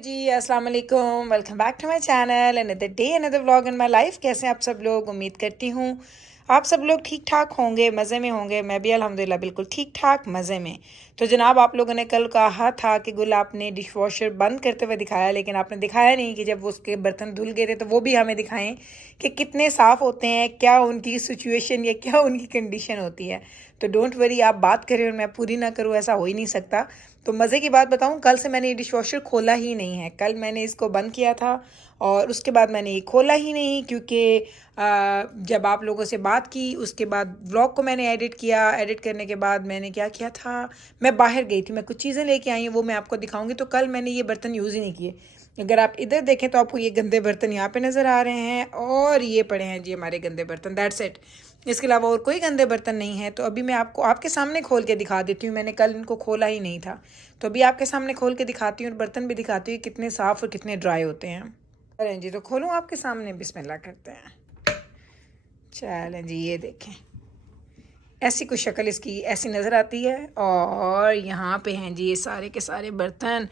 जी अस्सलाम वालेकुम, welcome back to my channel, another day another vlog in my life. कैसे हैं आप सब लोग? उम्मीद करती हूँ आप सब लोग ठीक ठाक होंगे, मज़े में होंगे। मैं भी अल्हम्दुलिल्लाह बिल्कुल ठीक ठाक मज़े में। तो जनाब, आप लोगों ने कल कहा था कि गुल आपने डिश वॉशर बंद करते हुए दिखाया, लेकिन आपने दिखाया नहीं कि जब उसके बर्तन धुल गए थे तो वो भी हमें दिखाएं कि कितने साफ़ होते हैं, क्या उनकी सिचुएशन या क्या उनकी कंडीशन होती है। तो डोंट वरी, आप बात करें और मैं पूरी ना करूँ, ऐसा हो ही नहीं सकता। तो मज़े की बात बताऊं, कल से मैंने ये डिश वॉशर खोला ही नहीं है। कल मैंने इसको बंद किया था और उसके बाद मैंने ये खोला ही नहीं, क्योंकि जब आप लोगों से बात की उसके बाद व्लॉग को मैंने एडिट किया। एडिट करने के बाद मैंने क्या किया था, मैं बाहर गई थी, मैं कुछ चीज़ें लेके आई हूँ, वो मैं आपको दिखाऊंगी। तो कल मैंने ये बर्तन यूज़ ही नहीं किए। अगर आप इधर देखें तो आपको ये गंदे बर्तन यहाँ पे नज़र आ रहे हैं और ये पड़े हैं जी हमारे गंदे बर्तन, दैट्स इट। इसके अलावा और कोई गंदे बर्तन नहीं है। तो अभी मैं आपको आपके सामने खोल के दिखा देती हूँ। मैंने कल इनको खोला ही नहीं था, तो अभी आपके सामने खोल के दिखाती हूँ और बर्तन भी दिखाती हूँ कितने साफ़ और कितने ड्राई होते हैं। चलें जी, तो खोलूँ आपके सामने, बिस्मिल्लाह करते हैं। चलें जी, ये देखें, ऐसी कुछ शक्ल इसकी ऐसी नज़र आती है। और यहाँ पे हैं जी ये सारे के सारे बर्तन।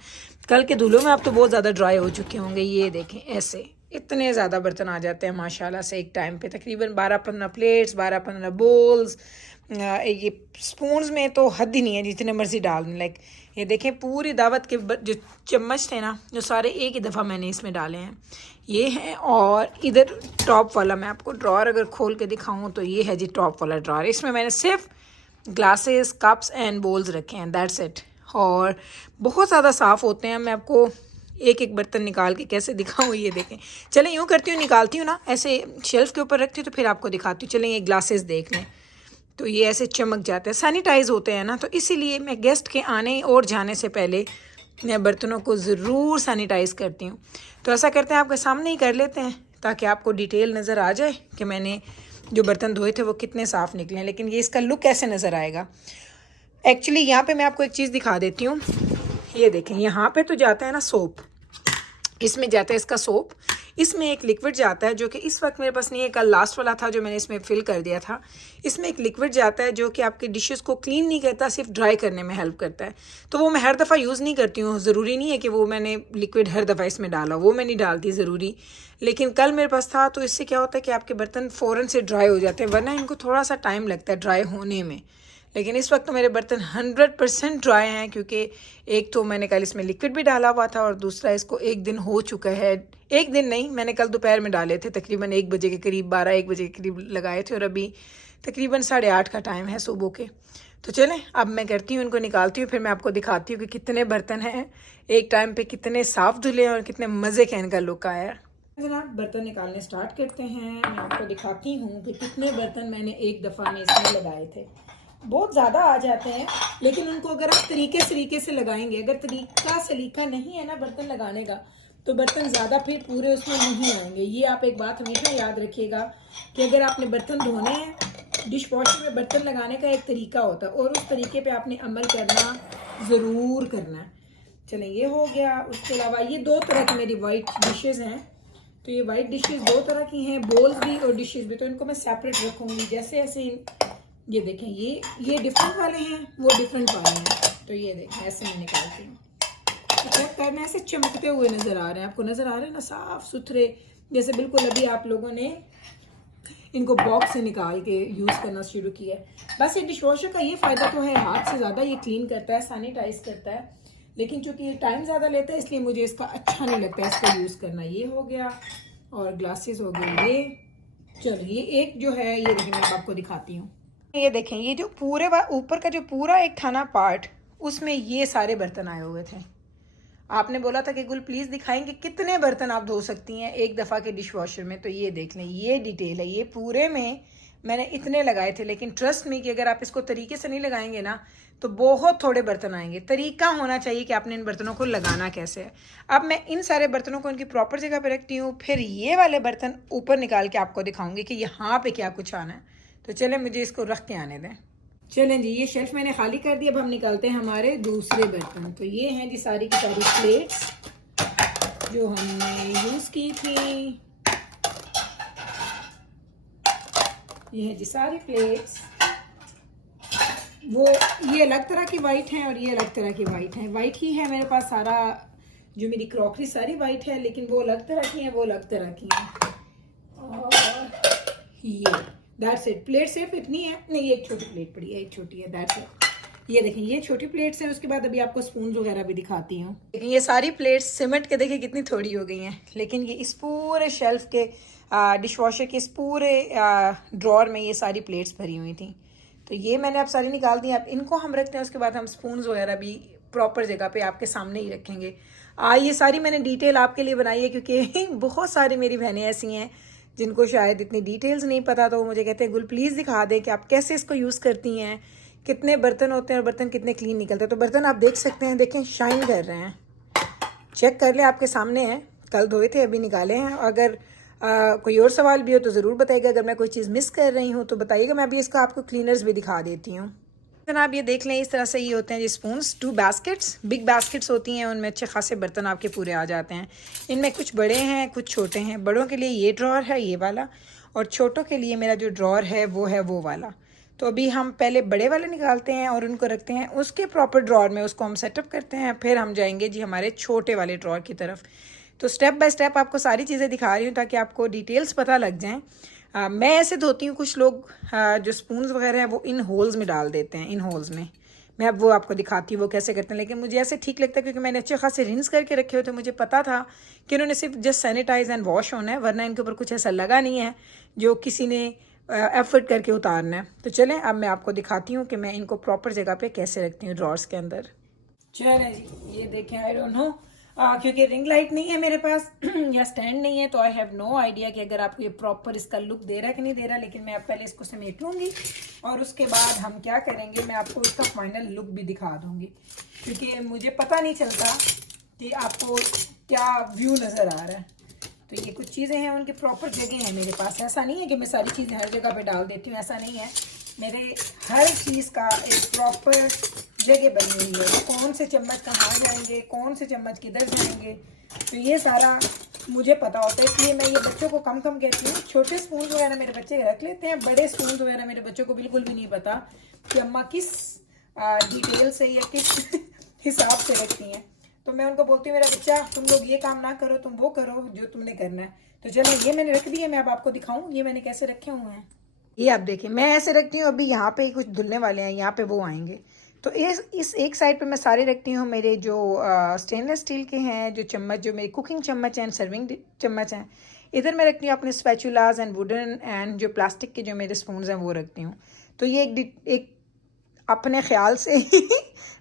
कल के धुलों में आप तो बहुत ज़्यादा ड्राई हो चुके होंगे। ये देखें, ऐसे इतने ज़्यादा बर्तन आ जाते हैं माशाल्लाह से एक टाइम पे, तकरीबन 12-15 प्लेट्स, 12-15 बोल्स। ये स्पून्स में तो हद ही नहीं है, जितने मर्ज़ी डाल दें। लाइक ये देखें, पूरी दावत के जो चम्मच थे ना, जो सारे एक ही दफ़ा मैंने इसमें डाले हैं, ये हैं। और इधर टॉप वाला मैं आपको ड्रॉर अगर खोल के दिखाऊं तो ये है जी टॉप वाला ड्रॉर। इसमें मैंने सिर्फ ग्लासेस, कप्स एंड बोल्स रखे हैं, दैट्स इट। और बहुत ज़्यादा साफ़ होते हैं। मैं आपको एक एक बर्तन निकाल के कैसे दिखाऊं, ये देखें। चलें यूँ करती हूँ, निकालती हूँ ना, ऐसे शेल्फ़ के ऊपर रखती हूँ तो फिर आपको दिखाती हूँ। चलें ये ग्लासेस देख लें, तो ये ऐसे चमक जाते हैं, सैनिटाइज होते हैं ना। तो इसीलिए मैं गेस्ट के आने और जाने से पहले मैं बर्तनों को ज़रूर सैनिटाइज़ करती हूँ। तो ऐसा करते हैं, आपके सामने ही कर लेते हैं ताकि आपको डिटेल नज़र आ जाए कि मैंने जो बर्तन धोए थे वो कितने साफ़ निकले। लेकिन ये इसका लुक कैसे नज़र आएगा। एक्चुअली यहाँ पे मैं आपको एक चीज़ दिखा देती हूँ। ये देखें, यहाँ पे तो जाता है ना सोप, इसमें जाता है इसका सोप, इसमें एक लिक्विड जाता है जो कि इस वक्त मेरे पास नहीं है, कल लास्ट वाला था जो मैंने इसमें फिल कर दिया था। इसमें एक लिक्विड जाता है जो कि आपके डिशेस को क्लीन नहीं करता, सिर्फ ड्राई करने में हेल्प करता है। तो वो मैं हर दफ़ा यूज़ नहीं करती हूँ, ज़रूरी नहीं है कि वो मैंने लिक्विड हर दफ़ा इसमें डाला, वो मैं नहीं डालती ज़रूरी। लेकिन कल मेरे पास था, तो इससे क्या होता है कि आपके बर्तन फ़ौरन से ड्राई हो जाते हैं, वरना इनको थोड़ा सा टाइम लगता है ड्राई होने में। लेकिन इस वक्त तो मेरे बर्तन 100% ड्राई हैं, क्योंकि एक तो मैंने कल इसमें लिक्विड भी डाला हुआ था और दूसरा इसको एक दिन हो चुका है। एक दिन नहीं, मैंने कल दोपहर में डाले थे, तकरीबन 1 बजे के करीब, 12-1 बजे के करीब लगाए थे और अभी तकरीबन 8:30 का टाइम है सुबह के। तो चलें, अब मैं करती हूँ, इनको निकालती हूँ, फिर मैं आपको दिखाती हूँ कि कितने बर्तन हैं एक टाइम पे, कितने साफ़ धुले और कितने मज़े का इनका लुक आया। जनाब, बर्तन निकालने स्टार्ट करते हैं। मैं आपको दिखाती हूँ कि कितने बर्तन मैंने एक दफ़ा में इसमें लगाए थे। बहुत ज़्यादा आ जाते हैं, लेकिन उनको अगर आप तरीके से लगाएंगे, अगर तरीका सलीका नहीं है ना बर्तन लगाने का, तो बर्तन ज़्यादा फिर पूरे उसमें नहीं आएंगे। ये आप एक बात हमेशा याद रखिएगा कि अगर आपने बर्तन धोने हैं, डिश वॉशर में बर्तन लगाने का एक तरीका होता है और उस तरीके पे आपने अमल करना ज़रूर करना है। चलें, ये हो गया। उसके अलावा ये 2 तरह की मेरी वाइट डिशेज़ हैं। तो ये वाइट डिशेज़ 2 तरह की हैं, बोल्स भी और डिशेज़ भी। तो इनको मैं सेपरेट रखूँगी। जैसे ऐसे ये देखें, ये डिफरेंट वाले हैं, वो डिफरेंट वाले हैं। तो ये देखें, ऐसे मैं निकालती हूँ, चेक करना, ऐसे चमकते हुए नज़र आ रहे हैं आपको, नज़र आ रहे हैं ना, साफ़ सुथरे, जैसे बिल्कुल अभी आप लोगों ने इनको बॉक्स से निकाल के यूज़ करना शुरू किया है। बस ये डिश वॉशर का ये फ़ायदा तो है, हाथ से ज़्यादा ये क्लीन करता है, सैनिटाइज करता है, लेकिन चूँकि ये टाइम ज़्यादा लेता है इसलिए मुझे इसका अच्छा नहीं लगता है इसको यूज़ करना। ये हो गया और ग्लासेस हो गए ये। चलो, ये एक जो है, ये देखिए, मैं आपको दिखाती हूँ। ये देखें, ये जो पूरे ऊपर का जो पूरा एक था ना पार्ट, उसमें ये सारे बर्तन आए हुए थे। आपने बोला था कि गुल प्लीज़ दिखाएंगे कितने बर्तन आप धो सकती हैं एक दफ़ा के डिश वॉशर में। तो ये देख लें, ये डिटेल है, ये पूरे में मैंने इतने लगाए थे। लेकिन ट्रस्ट मी कि अगर आप इसको तरीके से नहीं लगाएंगे ना, तो बहुत थोड़े बर्तन आएंगे। तरीका होना चाहिए कि आपने इन बर्तनों को लगाना कैसे है। अब मैं इन सारे बर्तनों को इनकी प्रॉपर जगह पर रखती हूँ, फिर ये वाले बर्तन ऊपर निकाल के आपको दिखाऊंगी कि यहाँ पे क्या कुछ आना है। तो चलें, मुझे इसको रख के आने दें। चलें जी, ये शेल्फ मैंने खाली कर दिया। अब हम निकालते हैं हमारे दूसरे बर्तन। तो ये हैं जी सारी की सारी प्लेट्स जो हमने यूज़ की थी। ये है जी सारी प्लेट्स, वो ये अलग तरह की वाइट हैं और ये अलग तरह की वाइट हैं। वाइट ही है मेरे पास सारा जो मेरी क्रॉकरी सारी वाइट है, लेकिन वो अलग तरह की है, वो अलग तरह की है। और ये दैट्स इट। प्लेट सिर्फ इतनी है, नहीं एक छोटी प्लेट पड़ी है, एक छोटी है, दैट्स इट। ये देखें, ये छोटी प्लेट्स हैं। उसके बाद अभी आपको स्पून वगैरह भी दिखाती हूँ। लेकिन ये सारी प्लेट्स सिमट के देखिए कितनी थोड़ी हो गई हैं, लेकिन ये इस पूरे शेल्फ के डिश वॉशर के इस पूरे ड्रॉर में ये सारी प्लेट्स भरी हुई थी। तो ये मैंने अब सारी निकाल दी। अब इनको हम रखते हैं, उसके बाद हम स्पून वगैरह भी प्रॉपर जगह पे आपके सामने ही रखेंगे। ये सारी मैंने डिटेल आपके लिए बनाई है, क्योंकि बहुत सारी मेरी बहनें ऐसी हैं जिनको शायद इतनी डिटेल्स नहीं पता, तो वो मुझे कहते हैं गुल प्लीज़ दिखा दें कि आप कैसे इसको यूज़ करती हैं, कितने बर्तन होते हैं और बर्तन कितने क्लीन निकलते हैं। तो बर्तन आप देख सकते हैं, देखें शाइन कर रहे हैं, चेक कर लें, आपके सामने हैं, कल धोए थे अभी निकाले हैं। अगर कोई और सवाल भी हो तो ज़रूर बताइएगा। अगर मैं कोई चीज़ मिस कर रही हूँ तो बताइएगा, मैं अभी इसका आपको क्लीनर्स भी दिखा देती हूँ। जनाब ये देख लें, इस तरह से ये होते हैं जी स्पून्स। 2 बास्केट्स, बिग बास्केट्स होती हैं, उनमें अच्छे खासे बर्तन आपके पूरे आ जाते हैं। इनमें कुछ बड़े हैं, कुछ छोटे हैं। बड़ों के लिए ये ड्रॉर है, ये वाला, और छोटों के लिए मेरा जो ड्रॉर है वो वाला। तो अभी हम पहले बड़े वाले निकालते हैं और उनको रखते हैं उसके प्रॉपर ड्रॉर में, उसको हम सेटअप करते हैं। फिर हम जाएंगे जी हमारे छोटे वाले ड्रॉर की तरफ। तो स्टेप बाय स्टेप आपको सारी चीज़ें दिखा रही हूँ ताकि आपको डिटेल्स पता लग जाएँ। मैं ऐसे धोती हूँ, कुछ लोग जो स्पून्स वगैरह हैं वो इन होल्स में डाल देते हैं, इन होल्स में। मैं अब वो आपको दिखाती हूँ वो कैसे करते हैं, लेकिन मुझे ऐसे ठीक लगता है क्योंकि मैंने अच्छे खासे रिंस करके रखे हुए थे। मुझे पता था कि उन्होंने सिर्फ जस्ट सैनिटाइज एंड वॉश होना है, वरना इनके ऊपर कुछ ऐसा लगा नहीं है जो किसी ने एफर्ट करके उतारना है। तो चलें अब मैं आपको दिखाती हूँ कि मैं इनको प्रॉपर जगह पे कैसे रखती हूँ ड्रॉर्स के अंदर। चलें जी, ये देखें, आई डोंट नो क्योंकि रिंग लाइट नहीं है मेरे पास या स्टैंड नहीं है, तो आई हैव नो आइडिया कि अगर आपको ये प्रॉपर इसका लुक दे रहा है कि नहीं दे रहा। लेकिन मैं अब पहले इसको समेट लूँगी और उसके बाद हम क्या करेंगे, मैं आपको इसका फाइनल लुक भी दिखा दूँगी, क्योंकि मुझे पता नहीं चलता कि आपको क्या व्यू नज़र आ रहा है। तो ये कुछ चीज़ें हैं, उनकी प्रॉपर जगह है मेरे पास। ऐसा नहीं है कि मैं सारी चीज़ें हर जगह पे डाल देती हूँ, ऐसा नहीं है। मेरे हर चीज़ का एक प्रॉपर जगह बनी हुई है, कौन से चम्मच कहाँ जाएंगे, कौन से चम्मच किधर जाएंगे, तो ये सारा मुझे पता होता है। इसलिए मैं ये बच्चों को कम कहती हूँ। छोटे स्पून वगैरह मेरे बच्चे रख लेते हैं, बड़े स्पून वगैरह मेरे बच्चों को बिल्कुल भी नहीं पता कि अम्मा किस डिटेल से या किस हिसाब से रखती हैं। तो मैं उनको बोलती हूँ मेरा बच्चा तुम लोग ये काम ना करो, तुम वो करो जो तुमने करना है। तो चलो ये मैंने रख दी है, मैं अब आपको दिखाऊँ ये मैंने कैसे रखे हुए हैं। ये आप देखें, मैं ऐसे रखती हूँ। अभी यहाँ पे कुछ धुलने वाले हैं, यहाँ पे वो आएंगे। तो इस एक साइड पे मैं सारे रखती हूँ मेरे जो स्टेनलेस स्टील के हैं जो चम्मच, जो मेरे कुकिंग चम्मच हैं, सर्विंग चम्मच हैं। इधर मैं रखती हूँ अपने स्पैचुलास एंड वुडन एंड जो प्लास्टिक के जो मेरे स्पून्स हैं वो रखती हूँ। तो ये एक अपने ख्याल से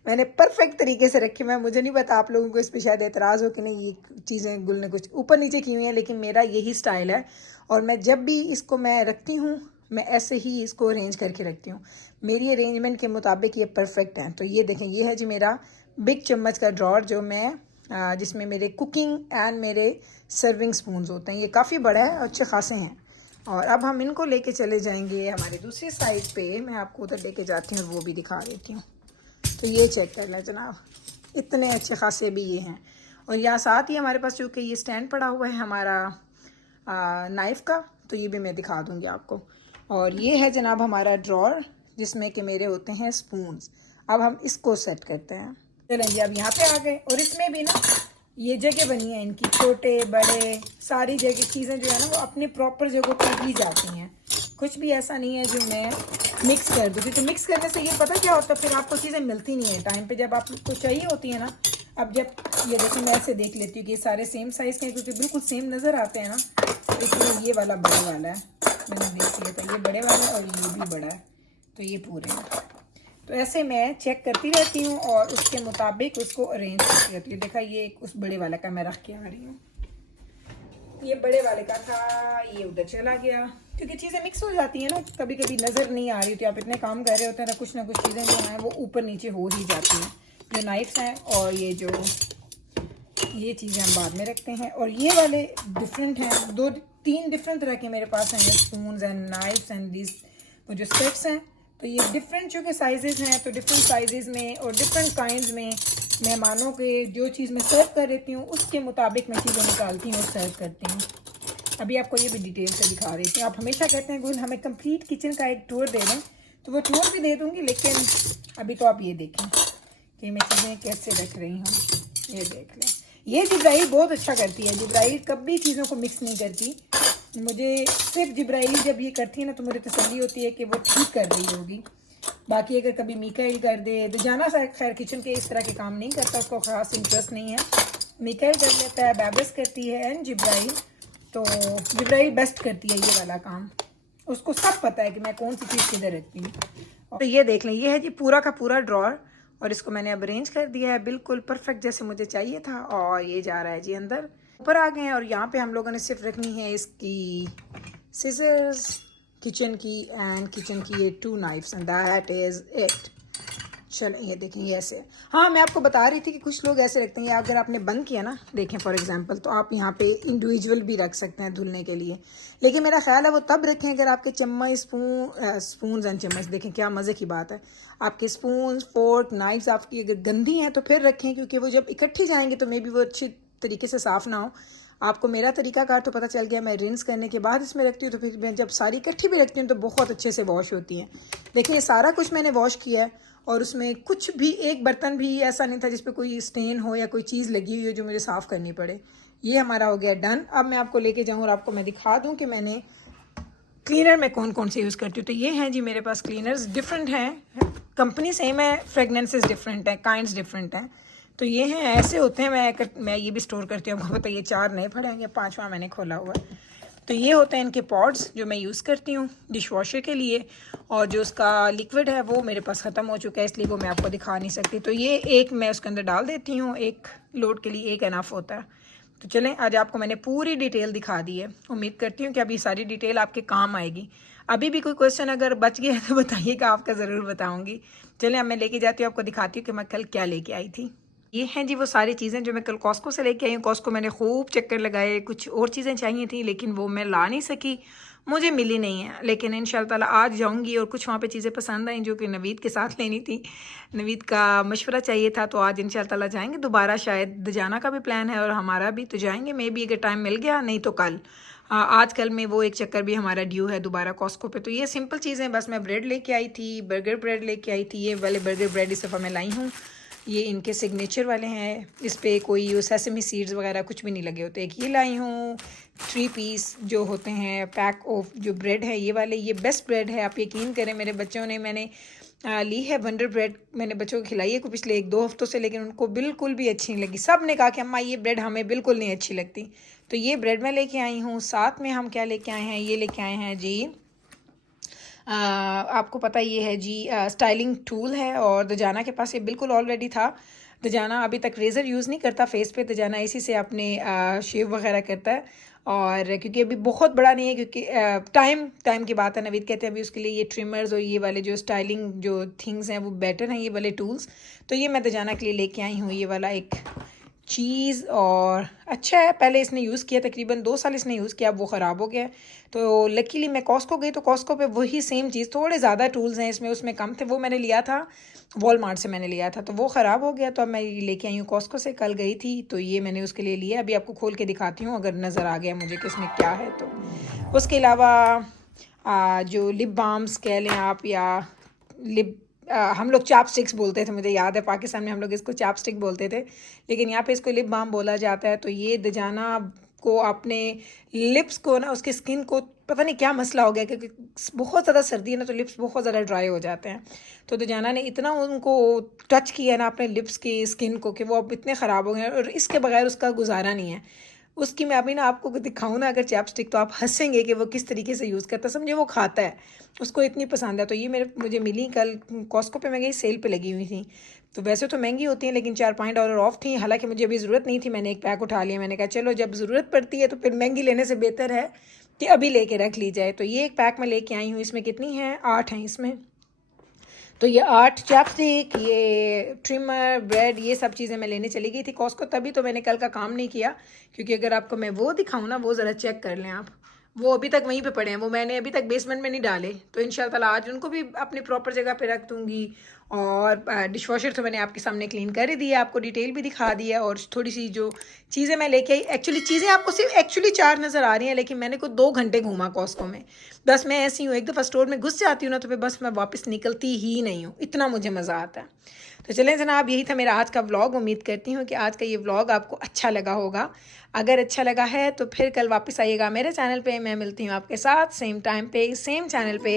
मैंने परफेक्ट तरीके से रखी। मैं मुझे नहीं पता आप लोगों को इस पर शायद एतराज़ हो कि नहीं, ये चीज़ें गुल ने कुछ ऊपर नीचे की हुई हैं, लेकिन मेरा यही स्टाइल है। और मैं जब भी इसको मैं रखती हूँ मैं ऐसे ही इसको अरेंज करके रखती हूँ। मेरी अरेंजमेंट के मुताबिक ये परफेक्ट है। तो ये देखें, ये है जी मेरा बिग चम्मच का ड्रॉर जो मैं जिसमें मेरे कुकिंग एंड मेरे सर्विंग स्पून्स होते हैं। ये काफ़ी बड़ा है और अच्छे खासे हैं। और अब हम इनको लेके चले जाएंगे हमारे दूसरी साइड पे। मैं आपको उधर लेके जाती हूँ और वो भी दिखा देती हूँ। तो ये चेक कर लें जनाब, इतने अच्छे खासे भी ये हैं। और यहाँ साथ ही हमारे पास चूँकि ये स्टैंड पड़ा हुआ है हमारा नाइफ़ का, तो ये भी मैं दिखा दूँगी आपको। और ये है जनाब हमारा ड्रॉर जिसमें कि मेरे होते हैं स्पून्स। अब हम इसको सेट करते हैं। चलें जी, अब यहाँ पे आ गए। और इसमें भी ना ये जगह बनी है इनकी, छोटे बड़े सारी जगह चीज़ें जो है ना वो अपने प्रॉपर जगह पर ही जाती हैं। कुछ भी ऐसा नहीं है जो मैं मिक्स कर दूँ, क्योंकि मिक्स करने से ये पता क्या होता है, फिर आपको चीज़ें मिलती नहीं है टाइम पे जब आपको चाहिए होती है ना। अब जब ये देखो, मैं ऐसे देख लेती हूँ कि ये सारे सेम साइज़ के हैं, क्योंकि बिल्कुल सेम नज़र आते हैं ना। इसमें ये वाला बड़े वाला है, मैंने देख लिया था, ये बड़े वाला और ये भी बड़ा है, तो ये पूरे हैं। तो ऐसे मैं चेक करती रहती हूँ और उसके मुताबिक उसको अरेंज करती रहती हूँ। देखा, ये उस बड़े वाले का मैं रख के आ रही हूँ, ये बड़े वाले का था, ये उधर चला गया, क्योंकि चीज़ें मिक्स हो जाती हैं ना, कभी कभी नज़र नहीं आ रही होती। आप इतने काम कर रहे होते हैं तो कुछ ना कुछ चीज़ें जो हैं वो ऊपर नीचे हो ही जाती हैं। जो नाइफ्स हैं और ये चीज़ें हम बाद में रखते हैं। और ये वाले डिफरेंट हैं, 2-3 डिफरेंट तरह के मेरे पास हैं, spoons and knifes and this वो जो सेट्स हैं। तो ये डिफरेंट चूँकि साइजेज़ हैं, तो डिफरेंट साइजेज़ में और डिफरेंट काइंड्स में मेहमानों के जो चीज़ मैं सर्व कर देती हूँ उसके मुताबिक मैं चीज़ें निकालती हूँ और सर्व करती हूँ। अभी आपको ये भी डिटेल से दिखा देती हूँ। आप हमेशा कहते हैं गुल हमें कंप्लीट किचन का एक टूर दे दें, तो वो टूर भी दे दूँगी, लेकिन अभी तो आप ये देखें कि मैं चीज़ें कैसे रख रही हूँ। ये देख लें, ये जिब्राइल बहुत अच्छा करती है। जिब्राइल कभी चीज़ों को मिक्स नहीं करती। मुझे सिर्फ जिब्राइल जब ये करती है ना तो मुझे तसल्ली होती है कि वो ठीक कर रही होगी। बाकी अगर कभी मीकाइल कर दे, दजाना खैर किचन के इस तरह के काम नहीं करता, उसको ख़ास इंटरेस्ट नहीं है। मीकाइल कर लेता है, बैबस करती है एंड जिब्राइल, तो जिब्राइल बेस्ट करती है ये वाला काम। उसको सब पता है कि मैं कौन सी चीज़ किधर रखती हूँ। तो ये देख लें, ये है जी पूरा का पूरा ड्रॉर, और इसको मैंने अब अरेंज कर दिया है बिल्कुल परफेक्ट जैसे मुझे चाहिए था। और ये जा रहा है जी अंदर, ऊपर आ गए हैं। और यहाँ पे हम लोगों ने सिर्फ रखनी है इसकी सीजर्स, किचन की एंड किचन की ये 2 knifes and that is it. चलें ये देखें ये ऐसे। हाँ मैं आपको बता रही थी कि कुछ लोग ऐसे रखते हैं, अगर आपने बंद किया ना, देखें फॉर एग्जांपल, तो आप यहाँ पे इंडिविजुअल भी रख सकते हैं धुलने के लिए। लेकिन मेरा ख्याल है वो तब रखें अगर आपके चम्मच, स्पून एंड चम्मच, देखें क्या मज़े की बात है, आपके स्पून, फोर्क, नाइफ्स आपकी अगर गंदी हैं तो फिर रखें, क्योंकि वो जब इकट्ठी जाएंगी तो मे बी वो अच्छी तरीके से साफ़ ना हो। आपको मेरा तरीकाकार तो पता चल गया, मैं रिंस करने के बाद इसमें रखती हूँ, तो फिर मैं जब सारी इकट्ठी भी रखती हूँ तो बहुत अच्छे से वॉश होती हैं। देखिए ये सारा कुछ मैंने वॉश किया है, और उसमें कुछ भी एक बर्तन भी ऐसा नहीं था जिस पे कोई स्टेन हो या कोई चीज़ लगी हुई हो जो मुझे साफ़ करनी पड़े। ये हमारा हो गया डन। अब मैं आपको लेके जाऊँ और आपको मैं दिखा दूँ कि मैंने क्लीनर में कौन कौन से यूज़ करती हूँ। तो ये हैं जी मेरे पास क्लीनर्स, डिफरेंट हैं, कंपनी सेम है, फ्रेगनेंसेस डिफरेंट हैं, काइंड्स डिफरेंट हैं। तो ये हैं, ऐसे होते हैं। मैं ये भी स्टोर करती हूँ, आपको पता है ये 4 नए पड़े हैं, 5वां मैंने खोला हुआ है। तो ये होते हैं इनके पॉड्स जो मैं यूज़ करती हूँ डिश वॉशर के लिए, और जो उसका लिक्विड है वो मेरे पास ख़त्म हो चुका है, इसलिए वो मैं आपको दिखा नहीं सकती। तो ये एक मैं उसके अंदर डाल देती हूँ, एक लोड के लिए एक एनफ होता है। तो चलें आज आपको मैंने पूरी डिटेल दिखा दी है, उम्मीद करती हूँ कि अभी सारी डिटेल आपके काम आएगी। अभी भी कोई क्वेश्चन अगर बच गया है तो बताइएगा, आपका ज़रूर बताऊँगी। चलें अब मैं लेके जाती हूँ, आपको दिखाती हूँ कि मैं कल क्या लेके आई थी। ये हैं जी वो सारी चीज़ें जो मैं कल कॉस्को से लेके आई हूँ। कॉस्को मैंने खूब चक्कर लगाए, कुछ और चीज़ें चाहिए थी लेकिन वो मैं ला नहीं सकी, मुझे मिली नहीं है। लेकिन इंशाल्लाह ताला आज जाऊँगी, और कुछ वहाँ पे चीज़ें पसंद आई जो कि नवीद के साथ लेनी थी, नवीद का मशवरा चाहिए था। तो आज इंशाल्लाह ताला जाएंगे दोबारा, शायद दजाना का भी प्लान है और हमारा भी, तो जाएंगे मे बी अगर टाइम मिल गया, नहीं तो कल। आज कल में वो एक चक्कर भी हमारा ड्यू है दोबारा कॉस्को पे। तो ये सिंपल चीज़ें, बस मैं ब्रेड लेके आई थी, बर्गर ब्रेड लेके आई थी। ये वाले बर्गर ब्रेड इस दफ़ा मैं लाई हूँ, ये इनके सिग्नेचर वाले हैं, इस पर कोई सेसमी सीड्स वगैरह कुछ भी नहीं लगे होते। एक ये लाई हूँ 3 पीस जो होते हैं पैक ऑफ जो ब्रेड है, ये वाले, ये बेस्ट ब्रेड है। आप यकीन करें मेरे बच्चों ने, मैंने ली है वंडर ब्रेड, मैंने बच्चों को खिलाई है को पिछले 1-2 हफ्तों से, लेकिन उनको बिल्कुल भी अच्छी नहीं लगी। सब ने कहा कि अम्मा ये ब्रेड हमें बिल्कुल नहीं अच्छी लगती। तो ये ब्रेड मैं लेके आई हूँ। साथ में हम क्या लेके आए हैं, ये लेके आए हैं जी, आपको पता ये है जी स्टाइलिंग टूल है, और दजाना के पास ये बिल्कुल ऑलरेडी था। दजाना अभी तक रेज़र यूज़ नहीं करता फेस पे, दजाना इसी से अपने शेव वगैरह करता है। और क्योंकि अभी बहुत बड़ा नहीं है, क्योंकि टाइम की बात है, नवीद कहते हैं अभी उसके लिए ये ट्रिमर्स और ये वाले जो स्टाइलिंग जो थिंग्स हैं वो बेटर हैं, ये वाले टूल्स। तो ये मैं दजाना के लिए लेके आई हूँ, ये वाला एक चीज़, और अच्छा है। पहले इसने यूज़ किया, तकरीबन 2 साल इसने यूज़ किया, अब वो ख़राब हो गया। तो लकीली मैं कॉस्को गई तो कॉस्को पे वही सेम चीज़, थोड़े ज़्यादा टूल्स हैं इसमें, उसमें कम थे, वो मैंने लिया था वॉलमार्ट से, मैंने लिया था तो वो ख़राब हो गया। तो अब मैं ये लेके आई हूँ कॉस्को से, कल गई थी तो ये मैंने उसके लिए लिया। अभी आपको खोल के दिखाती हूँ अगर नज़र आ गया मुझे कि इसमें क्या है। तो उसके अलावा जो लिप बाम्स कह लें आप, या लिप हम लोग चापस्टिक्स बोलते थे, मुझे याद है पाकिस्तान में हम लोग इसको चापस्टिक बोलते थे, लेकिन यहाँ पे इसको लिप बाम बोला जाता है। तो ये दजाना को अपने लिप्स को ना, उसकी स्किन को पता नहीं क्या मसला हो गया, क्योंकि बहुत ज़्यादा सर्दी है ना तो लिप्स बहुत ज़्यादा ड्राई हो जाते हैं। तो दजाना ने इतना उनको टच किया ना अपने लिप्स की स्किन को कि वो अब इतने ख़राब हो गए, और इसके बगैर उसका गुजारा नहीं है। उसकी मैं अभी ना आपको दिखाऊँ ना अगर चैपस्टिक, तो आप हंसेंगे कि वो किस तरीके से यूज़ करता है। समझे वो खाता है, उसको इतनी पसंद है। तो ये मुझे मिली कल कॉस्को पे, मैं गई सेल पे लगी हुई थी। तो वैसे तो महंगी होती हैं लेकिन $4-5 ऑफ थी। हालांकि मुझे अभी ज़रूरत नहीं थी, मैंने एक पैक उठा लिया। मैंने कहा चलो जब ज़रूरत पड़ती है तो फिर महंगी लेने से बेहतर है कि अभी लेके रख ली जाए। तो ये एक पैक मैं लेके आई हूँ, इसमें कितनी हैं, 8 हैं इसमें। तो ये 8 चैपस्टिक, ये ट्रिमर, ब्रेड, ये सब चीज़ें मैं लेने चली गई थी कॉस्को, तभी तो मैंने कल का काम नहीं किया। क्योंकि अगर आपको मैं वो दिखाऊँ ना, वो ज़रा चेक कर लें आप, वो अभी तक वहीं पे पड़े हैं, वो मैंने अभी तक बेसमेंट में नहीं डाले। तो इंशाल्लाह ताला आज उनको भी अपनी प्रॉपर जगह पे रख दूँगी। और डिश वॉशर तो मैंने आपके सामने क्लीन कर ही दिया, आपको डिटेल भी दिखा दी है। और थोड़ी सी जो चीज़ें मैं लेके आई, एक्चुअली चीज़ें आपको सिर्फ एक्चुअली 4 नज़र आ रही हैं, लेकिन मैंने को 2 घंटे घूमा कॉस्को में। बस मैं ऐसी हूँ, एक दफ़ा स्टोर में घुस जाती हूँ ना तो फिर बस मैं वापस निकलती ही नहीं हूँ, इतना मुझे मज़ा आता है। तो चलें जनाब, यही था मेरा आज का व्लॉग। उम्मीद करती हूँ कि आज का ये व्लॉग आपको अच्छा लगा होगा। अगर अच्छा लगा है तो फिर कल वापस आइएगा मेरे चैनल पे। मैं मिलती हूँ आपके साथ सेम टाइम पे सेम चैनल पे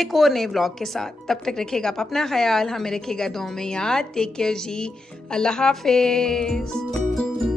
एक और नए व्लॉग के साथ। तब तक रखिएगा आप अपना ख्याल, हमें रखिएगा दुआ में याद। टेक केयर जी, अल्लाह हाफिज़।